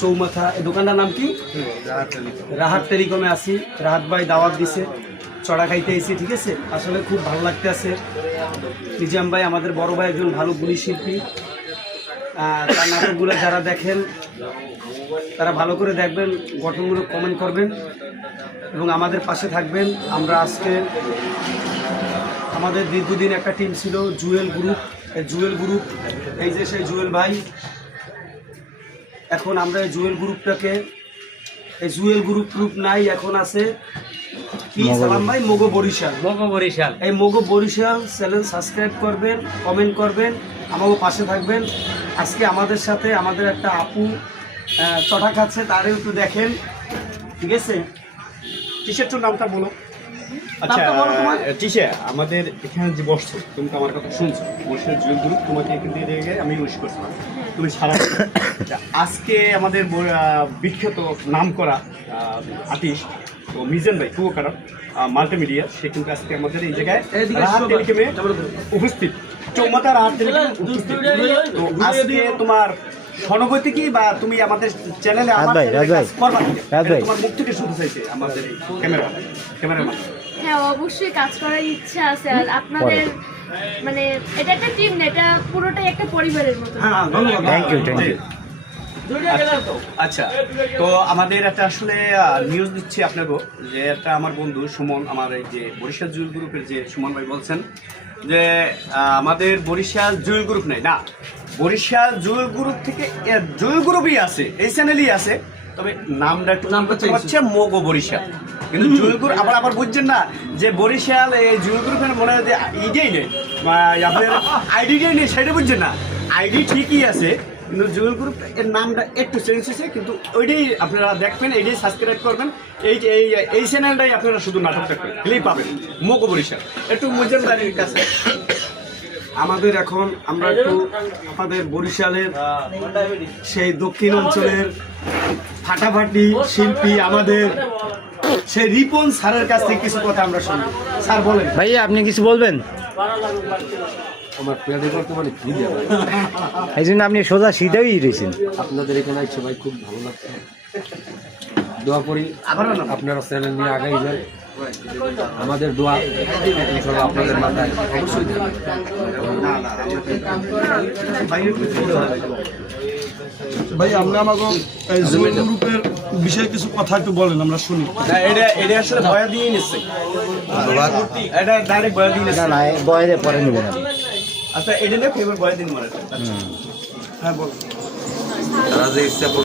চৌমাথা এই দোকানটার নাম কি? রাহাত টেলিকমে আছি। রাহাত ভাই দাওয়াত দিছে, চড়া খাইতে আইছি। ঠিক আছে, আসলে খুব ভালো লাগতে আছে। নিজাম ভাই আমাদের বড় ভাই, একজন ভালো গুণী শিল্পী। তার নাটকগুলো যারা দেখেন তারা ভালো করে দেখবেন, গঠনমূলক কমেন্ট করবেন এবং আমাদের পাশে থাকবেন। আমরা আজকে আমাদের দীর্ঘদিন একটা টিম ছিল জুয়েল গ্রুপ। এই জুয়েল গ্রুপ, এই যে সেই জুয়েল ভাই। এখন আমরা এই জুয়েল গ্রুপটাকে, এই জুয়েল গ্রুপ নাই, এখন আছে কি সালাম ভাই, মোগো বরিশাল। এই মোগো বরিশাল চ্যানেল সাবস্ক্রাইব করবেন, কমেন্ট করবেন, আমাকে পাশে থাকবেন। আজকে আমাদের সাথে আমাদের একটা আপু চটা খাচ্ছে, তারও একটু দেখেন। ঠিক আছে, কিসের নামটা বলো। আচ্ছা টিশা, আমাদের এখানে যে বসছো, তুমি তো আমার কথা শুনছো, বসে জুয়েল গ্রুপ তোমাকে এখান থেকে আমি উইশ করছিলাম, তুমি সারা আজকে আমাদের বিখ্যাত নাম করা আর্টিস্ট তো মিজান ভাই কুয়াকাটা মাল্টিমিডিয়া, সে কিন্তু আজকে আমাদের এই জায়গায় রাহাত টেলিকমে উপস্থিত, চৌমাথা রাহাত টেলিকমে উপস্থিত। তো আজকে তোমার সনগতি কি, বা তুমি আমাদের চ্যানেলে তোমার মুখ থেকে শুনতে চাইছে আমাদের ক্যামেরাম্যান? হ্যাঁ, অবশ্যই কাজ করার ইচ্ছা আছে। আর আপনাদের মানে এটা একটা টিম না, এটা পুরোটাই একটা পরিবারের মতো। Thank you. আচ্ছা, তো আমাদের একটা আসলে নিউজ দিচ্ছি আপনাকে, যে একটা আমার বন্ধু সুমন, আমার এই যে বরিশাল জুয়েল গ্রুপের যে সুমন ভাই বলছেন যে আমাদের বরিশাল জুয়েল গ্রুপ নেই না, বরিশাল জুয়েল গ্রুপ থেকে জুয়েল গ্রুপই আছে, এই চ্যানেলই আছে, তবে নামটা হচ্ছে মোগো বরিশাল। কিন্তু জুয়েল গ্রুপ আবার বুঝছেন না যে বরিশাল এই জুয়েল গ্রুপের মনে হয় যে ইডেই নেই, আপনার আইডিটাই নেই, সেটা বুঝছেন না। আইডি ঠিকই আছে, কিন্তু জুয়েল গ্রুপ এর নামটা একটু চেঞ্জ হয়েছে, কিন্তু ওইটাই আপনারা দেখবেন, এইটাই সাবস্ক্রাইব করবেন। এই চ্যানেলটাই আপনারা শুধু নাটক দেখবেন, এলেই পাবেন মোগো বরিশাল। একটু মুজান বাড়ির কাছে আমাদের এখন আমরা একটু আমাদের বরিশালের সেই দক্ষিণ অঞ্চলের ফাটাফাটি শিল্পী আমাদের সেই রিপন স্যারের কাছ থেকে কিছু কথা আমরা শুনি। স্যার বলেন। ভাইয়া আপনি কিছু বলবেন? আমার পেয়ারে করতে মানে কি দেওয়া, এই জন্য আপনি সোজা সিধাই রয়েছেন। আপনাদের এখানে সবাই খুব ভালো লাগছে, দোয়া করি আপনারা চ্যানেল নিয়ে আগাই যান। আমাদের দোয়া ইনশাআল্লাহ আপনাদের মাথায় অবশ্যই থাকবে। ভাই আমরা আমাকে জুয়েল গ্রুপের বিষয়ে কিছু কথা একটু বলেন, আমরা শুনি। এটা আসলে বয়া দিয়ে নিচ্ছে, এটা ডাইরেক্ট বয়া দিয়ে নিচ্ছে, না বয়ের পরে নেবেন। আচ্ছা এটা ফেভার বয়া দিন মারে। হ্যাঁ বল। তারা যে ইচ্ছা